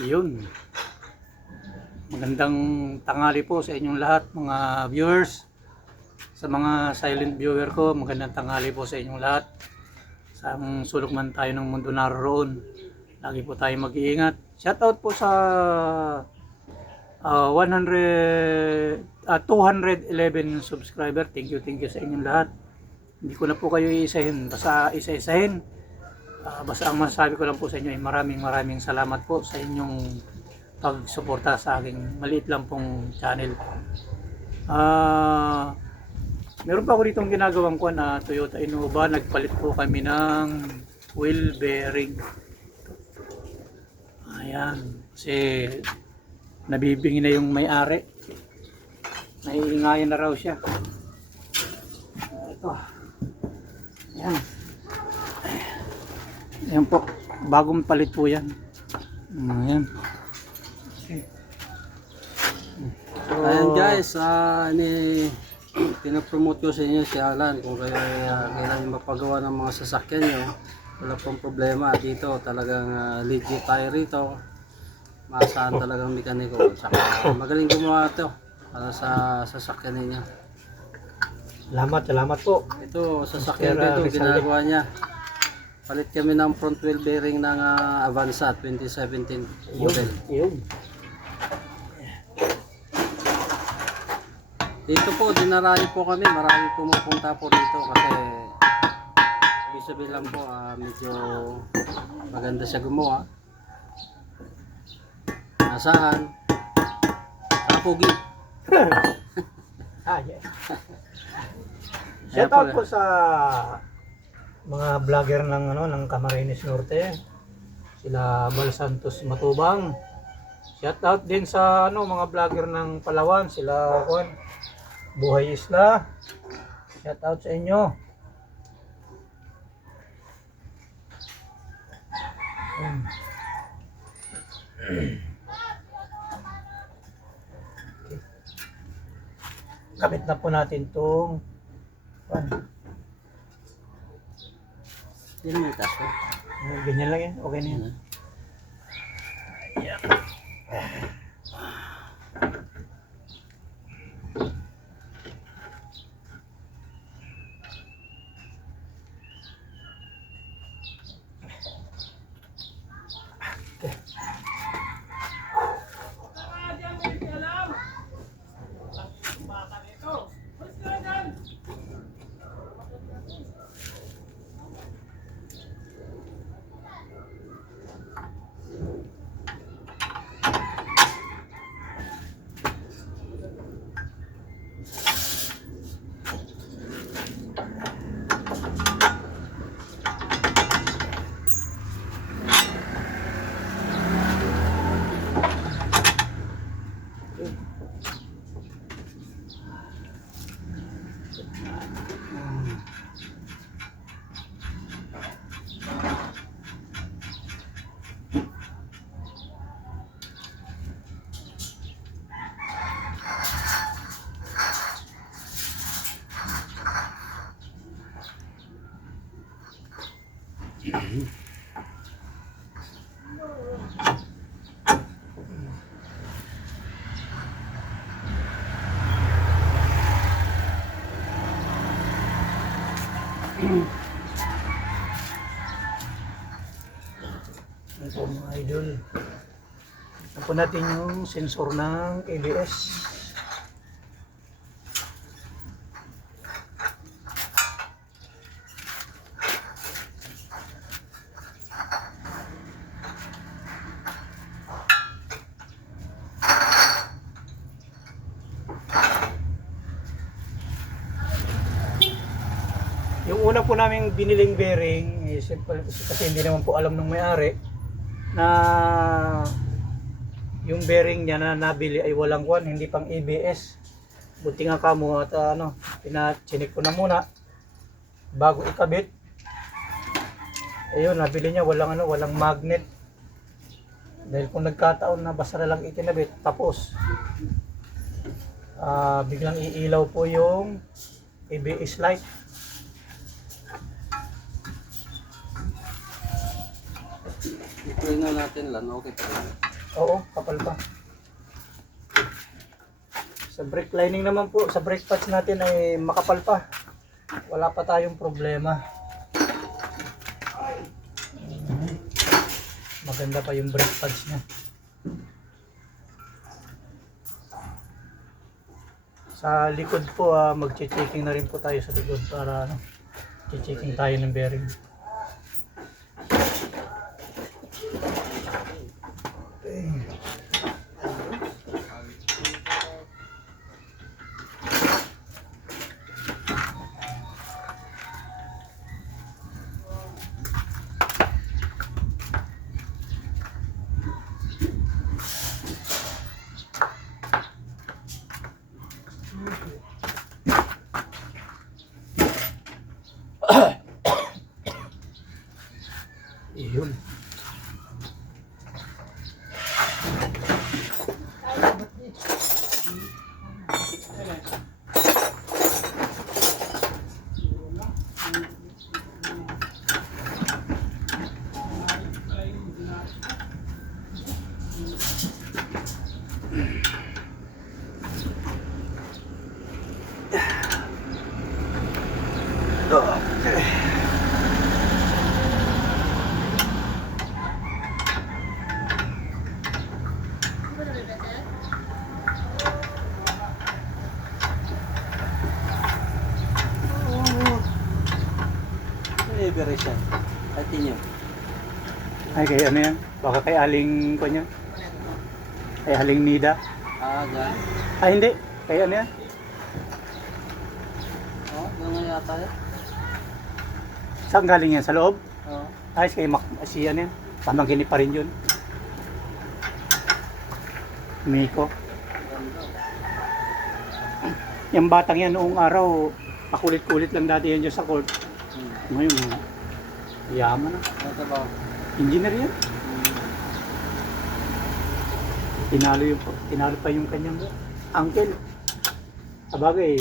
Yun. Magandang tanghali po sa inyong lahat mga viewers. Sa mga silent viewer ko, magandang tanghali po sa inyong lahat. Saan sulok man tayo ng mundo naroon, lagi po tayo mag-iingat. Shoutout po sa 211 subscriber. Thank you sa inyong lahat. Hindi ko na po kayo iisahin, basta isa-isahin. Basta ang masasabi ko lang po sa inyo ay maraming salamat po sa inyong pagsuporta sa aking maliit lang pong channel. Meron pa ako ditong ginagawang Toyota Innova. Nagpalit po kami ng wheel bearing. Ayan, kasi nabibingi na yung may-ari. Naiingayan na raw siya. Ito. Ayan. Ayan po, bagong palit po yan. Ayan. Okay. So, ayan guys, pinapromote ko sa inyo si Alan kung kayo kailangan mapagawa ng mga sasakyan nyo, wala pong problema dito, talagang legit tayo rito, maasahan talagang mekaniko, saka magaling gumawa ito para sa sasakyan ninyo. Salamat po. Ito, sasakyan ko ito, ginagawa niya. Palit kami ng front wheel bearing ng Avanza 2017 model. Yun. Dito po, dinarayo po kami, marami pumupunta po dito kasi ibig sabihin lang po, medyo maganda siya gumawa. Asahan, kapugi. Yes. Shoutout po sa mga vlogger ng Camarines Norte. Sila Bal Santos Matubang. Shoutout din sa mga vlogger ng Palawan, sila Buhay Isla. Shoutout sa inyo. Kabit na po natin itong Yan may taso. ganyan lang yan. Okay na yan. Ito mga idol. Ito po natin yung sensor ng ABS. Yung una po namin biniling bearing, kasi hindi naman po alam ng may-ari na yung bearing niya na nabili ay walang hindi pang ABS. Buti nga kamo at pinachinik ko na muna bago ikabit. Ayun, nabili niya walang magnet. Dahil kung nagkataon na basta na lang ikinabit, tapos biglang iilaw po yung ABS light. I-play na natin lang, okay pa rin. Oo, kapal pa. Sa brake lining naman po, sa brake pads natin ay makapal pa. Wala pa tayong problema. Maganda pa yung brake pads niya. Sa likod po, magche-checking na rin po tayo sa likod para ano, checking tayo ng bearing. Okay. Iyon. Liberation. Pati nyo. Ay, kay ano yan? Baka kay Aling ko niya? Kay Aling Nida? Dyan. Ay, hindi. Kay ano yan? Doon nga yata yan. Saan galing yan? Sa loob? Oo. Ay, kay si ano yan? Pamangkin ni pa rin yun. Miko. Ganda. Yung batang yan noong araw, pakulit-kulit lang dati yan dyan sa court. Ngayon, yaman na. Ito ba? Engineer yan. Tinalo pa yung kanyang uncle. Sabagay,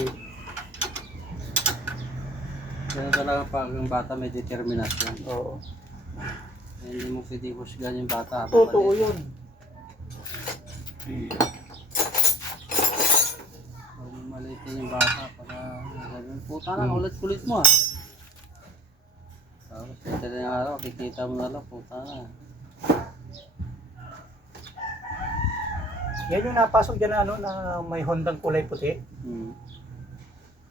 Ganun talaga pag yung bata may determinasyon. oo. Hindi mo pwede husgan yung bata. Totoo yun. Huwag mo malitin yung bata pag puta na, ulit-kulit mo ah. Tapos ito na yung araw, kikita mo na lang, puta na. Yan yung napasok dyan na, ano, na may Hondang kulay puti.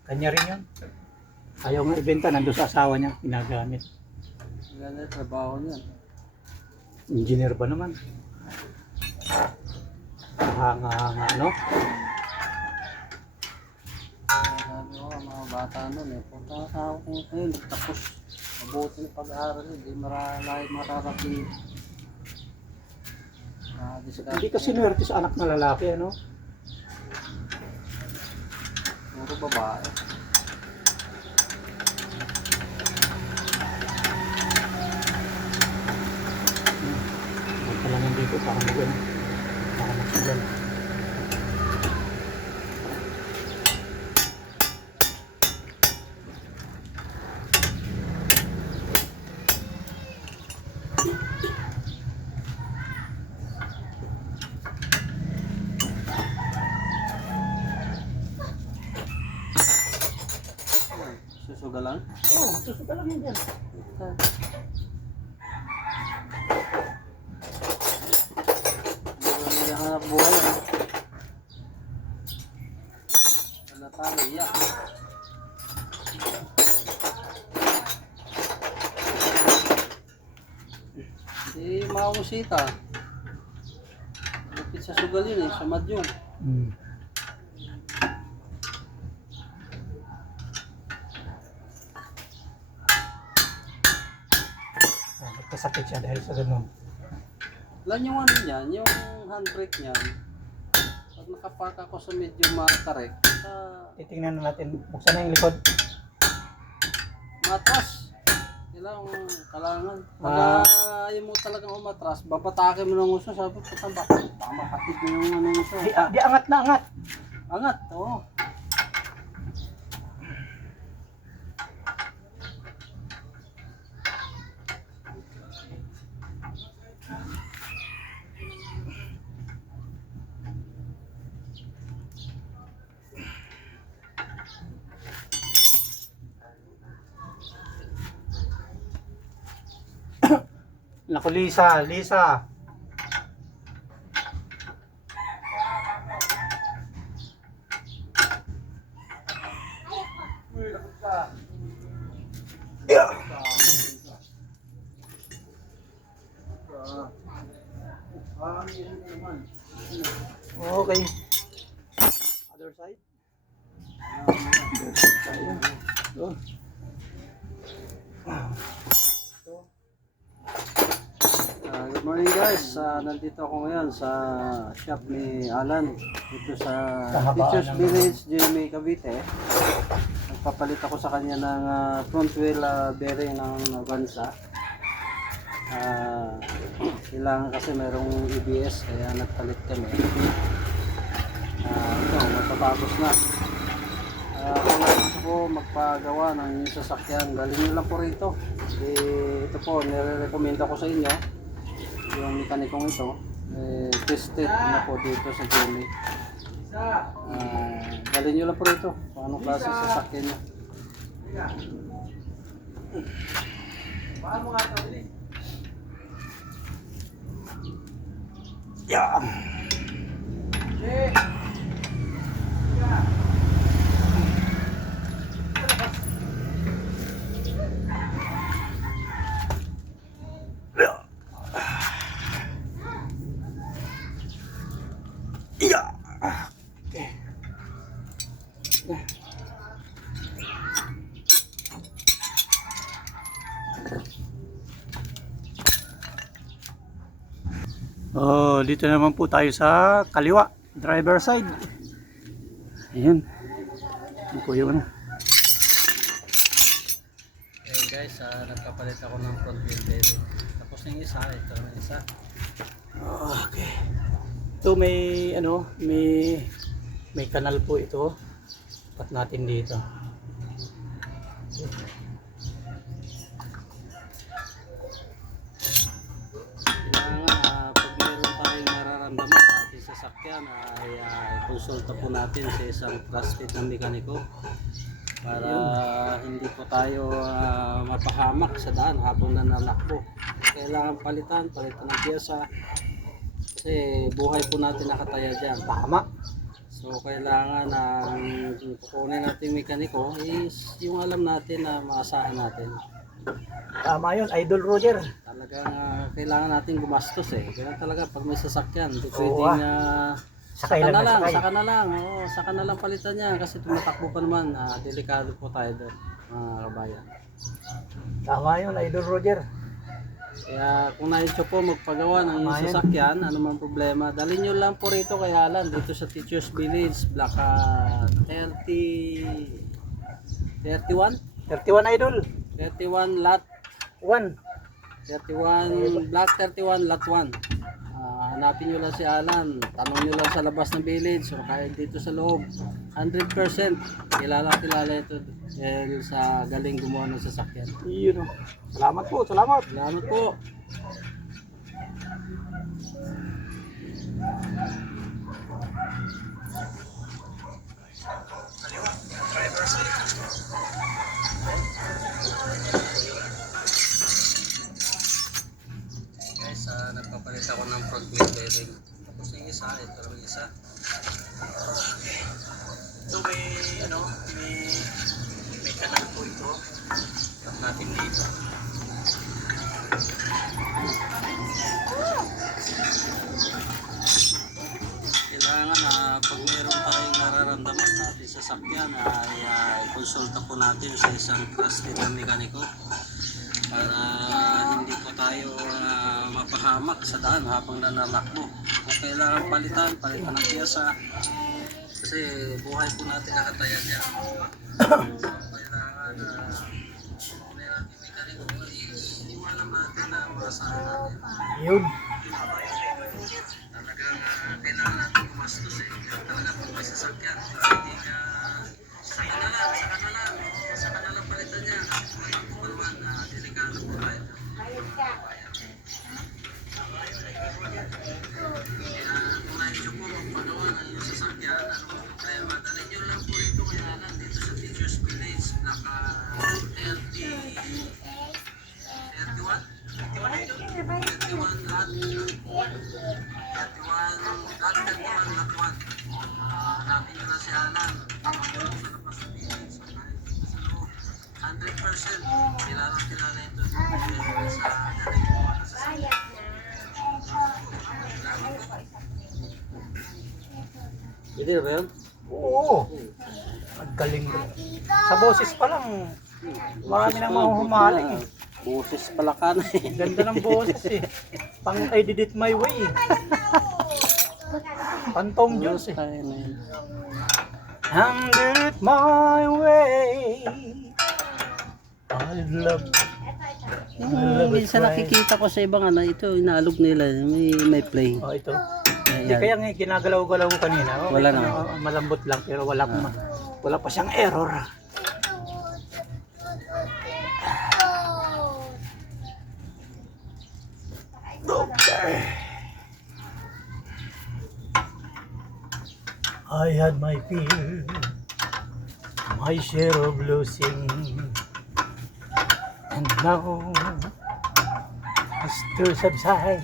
Kanya rin yun. Ayaw nga ibenta, nandun sa asawa niya, ginagamit. Ganda yung trabaho niyan. Engineer ba naman? Hanga-hanga, no? Sabi ko, mga bata nun eh, punta na sa ako ngayon, tapos mabuti ng pag-aaral, hindi mararating. Hindi ka sinuwerte sa anak na lalaki, ano? Puro babae. Huwag ka lang dito, para mag-ano. Para magsigal. Susuga lang? Oo, susuka lang yan dyan. Hindi mo naghahanap buhay ah. Wala tayo, iyak. Si Mausita. Lupit sa sugal yun eh, sa Madyong. Nagkasakit siya dahil sa ganun. Lan yung ano niyan, yung handbrake niyan. Pag nakapark ako sa medyo matarek, sa Titingnan na natin. Buksan na yung likod. matras. Kailangan. Pag ayaw mo talagang umatras, babatakin mo ng uso, sabi ko, baka makatid mo yung ano uso. Di angat na angat. Angat, oo. Naku, Lisa, Lisa. Yeah. Okay. Other side. Oh. Good morning guys, nandito ako ngayon sa shop ni Alan dito sa Teachers Village, GMA Cavite. Nagpapalit ako sa kanya ng front wheel bearing ng Avanza. Kailangan kasi merong EBS kaya nagpalit kami. Ito, matatapos na. Kung gusto ko magpagawa ng sasakyan, galing nyo lang po rito. Ito po, nire-recommenda ko sa inyo yung mekanikong ito, tested na po dito sa GMA. Galing nyo lang po rito kung anong klase sasakyan nyo. Yeah. Yeah. Okay. Oh, dito naman po tayo sa kaliwa, driver side. Ayan. Ito po yun. Ayan guys, nagpapalit ako ng front wheel bearing. Tapos yung isa, ito yung isa. Okay. Ito may may kanal po ito. Pat natin dito. Kailangan pag meron tayong nararamdaman sa ating sasakyan ay konsulta po natin sa isang trusted na mekaniko para hindi po tayo mapahamak sa daan habang nananakbo. Kailangan palitan ng piyesa kasi buhay po natin nakataya dyan. Tama. So kailangan ang kukunin natin mekaniko is yung alam natin na maasahan natin. Tama yun, Idol Roger. Talagang kailangan natin gumastos eh. Kaya talaga pag may sasakyan, hindi Oo, pwedeng sakay lang na sakay. saka na lang. Oo, saka na lang palitan niya kasi tumatakbo pa naman. Delikado po tayo doon, mga kabayan. Tama yun, Idol Roger. Kaya kung nais nyo po magpagawa ng inyong sasakyan, ano man problema, dalhin nyo lang po rito kay Alan dito sa Teachers Village, block 31 Idol. 31 lot 1. 31 block 31 lot 1. Hanapin nyo lang si Alan, tanong nyo lang sa labas ng village o kahit dito sa loob. 100% kilala ito dahil sa galing gumawa ng sasakyan. Yun. Salamat po, salamat. Salamat po. Guys, nagpapalit ako ng front wheel bearing. Tapos yung isa, ito yung isa. Ito may kanal po ito. Tap natin dito. Kailangan pag meron tayong nararamdaman sa ating sasakyan ay konsulta po natin sa isang trusted na mekaniko para hindi po tayo mapahamak sa daan habang nananakbo. Kung kailangan palitan ng piyesa kasi buhay po natin nakataya dyan. Kailangan may natin mekaniko is yung alam natin na maasahan natin. Yun. Talagang kailangan natin gumastos eh. Talaga pag may sasakyan, hindi ka saka na lang palitan niya. Kasi kung may kumalwan, delikado po tayo. Kaya kung nais nyo po magpagawa ng inyong sasakyan, kaya madalhin nyo lang po ito kaya lang dito sa Teachers Village, naka 31 ito. Hindi na ba yun? Oo. Ang galing. Sa boses pa lang, marami nang mahuhumaling. Boses pala ka na eh. Ganda ng boses eh. Pang I did it my way eh. Pantong Diyos eh. Tayo na yun. I did it my way. I love. Minsan nakikita ko sa ibang ano, ito inaalog nila, may play. Oh, ito. Hindi kaya nga ginagalaw-galaw ko kanina. Okay, Wala na. Malambot lang pero wala pa siyang error. Okay. I had my fear, my share of losing, and now as to subside,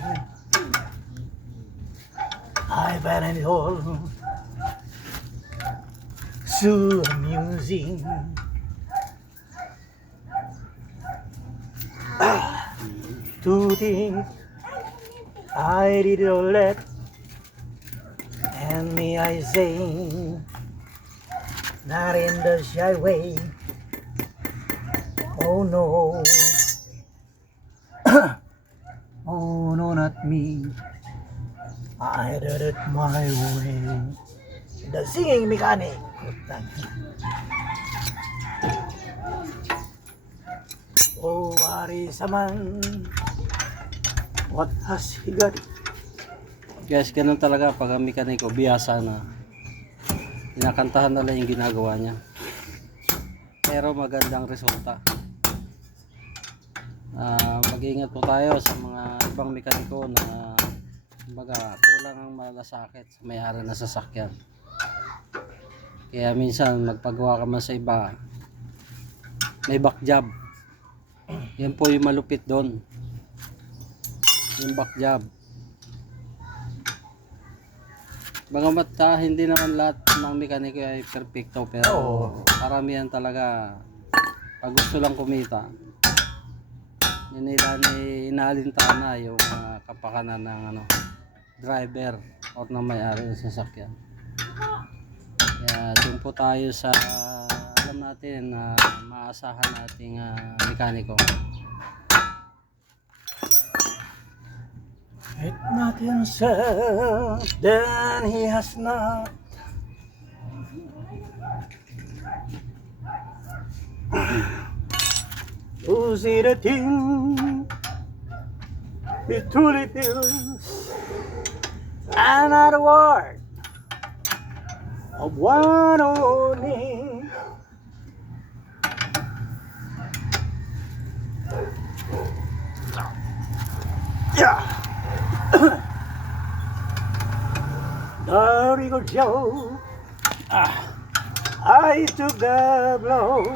I find it all so amusing. To think I did it all that, and me I say, not in the shy way. Oh no, oh no, not me. I did it my way. The singing mechanic. Oh, what is a man? What has he got? Guys, ganun talaga pag ang mekaniko, biyasa na. Kinakantahan na lang yung ginagawa niya. Pero magandang resulta. Mag-iingat po tayo sa mga ibang mekaniko na kumbaga kulang ang malasakit sa may-ari na sasakyan. Kaya minsan magpagawa ka man sa iba, may back job. Yan po yung malupit doon. Yung back job. Bagamat hindi naman lahat ng mekaniko ay perfecto, pero karamihan talaga pag gusto lang kumita, inaalintana yung kapakanan ng driver o ng may-ari ng sasakyan. Kaya doon po tayo sa alam natin na maasahan nating mekaniko. It not himself, then he has not. To see the thing it truly feels, another word of one only. Yeah. There we go, Joe. I took the blow.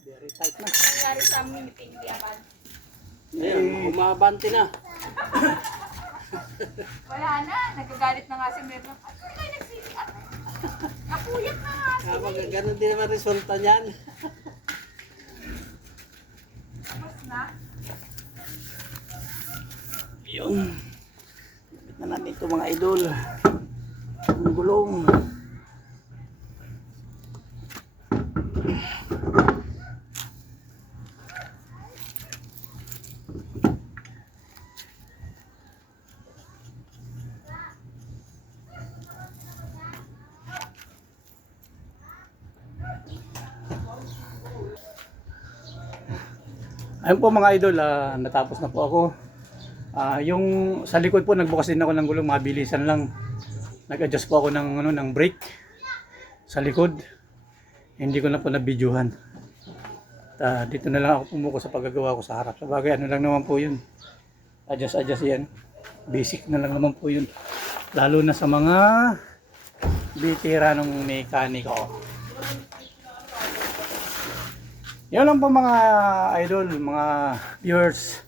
Very tight na. Nangyari sa amin ni Pinky Akan. Ayun, umabante na. Wala na, nagagalit na nga si Merno. Ano kayo nagsisi ako? Napuyat na nga sila. Kapag ganun din naman resulta niyan. Tapos na. Yun. Gamit na natin ito mga idol. Ang gulong. Ayun po mga idol, natapos na po ako. Yung sa likod po nagbukas din ako ng gulong, mabilisan lang. Nag-adjust po ako ng brake sa likod. Hindi ko na po na-videohan. dito na lang ako pumuko sa paggagawa ko sa harap. Sa bagay, ano lang naman po yun. Adjust yan. Basic na lang naman po yun. Lalo na sa mga bitira ng mekaniko. Yan lang po mga idol, mga viewers.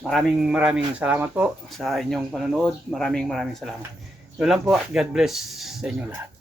Maraming salamat po sa inyong panonood. Maraming salamat. Yun lang po. God bless sa inyo lahat.